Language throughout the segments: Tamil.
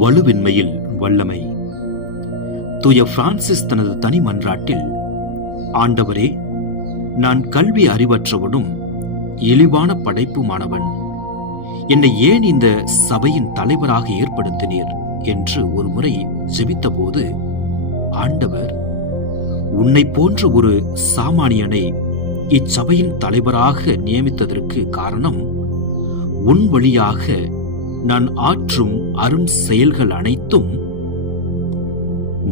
வலுவின்மையில் வல்லமை. தூய பிரான்சிஸ் தனது தனி மன்றாட்டில், ஆண்டவரே, நான் கல்வி அறிவற்றவனும் இழிவான படைப்புமானவன், என்னை ஏன் இந்த சபையின் தலைவராக ஏற்படுத்தினீர் என்று ஒரு முறை ஜெபித்தபோது, ஆண்டவர், உன்னை போன்ற ஒரு சாமானியனை இச்சபையின் தலைவராக நியமித்ததற்கு காரணம், உன் வழியாக நான் ஆற்றும் அரும் செயல்கள் அனைத்தும்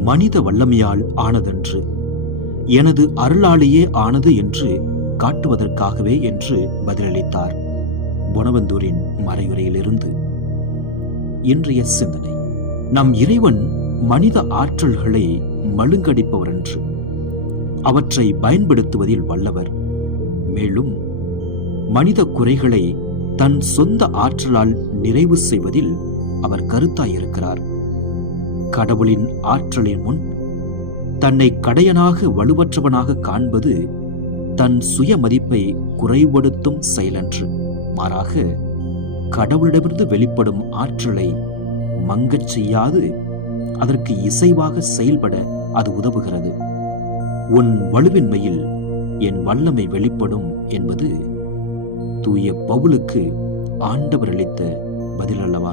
மனித வல்லமையால் ஆனதன்று, எனது அருளாலேயே ஆனது என்று காட்டுவதற்காகவே என்று பதிலளித்தார். பொனவந்தூரின் மறையுரையிலிருந்து இன்றைய சிந்தனை. நம் இறைவன் மனித ஆற்றல்களை மழுங்கடிப்பவரன்று, அவற்றை பயன்படுத்துவதில் வல்லவர். மேலும் மனித குறைகளை தன் சொந்த ஆற்றலால் நிறைவு செய்வதில் அவர் கருத்தாயிருக்கிறார். கடவுளின் ஆற்றலின் முன் தன்னை கடையனாக வலுவற்றவனாக காண்பது தன் சுய மதிப்பை குறைபடுத்தும் செயலன்று, மாறாக கடவுளிடமிருந்து வெளிப்படும் ஆற்றலை மங்கச் செய்யாது அதற்கு இசைவாக செயல்பட அது உதவுகிறது. உன் வலுவின்மையில் என் வல்லமை வெளிப்படும் என்பது தூய பவுலுக்கு ஆண்டவர் அளித்த பதில் அல்லவா?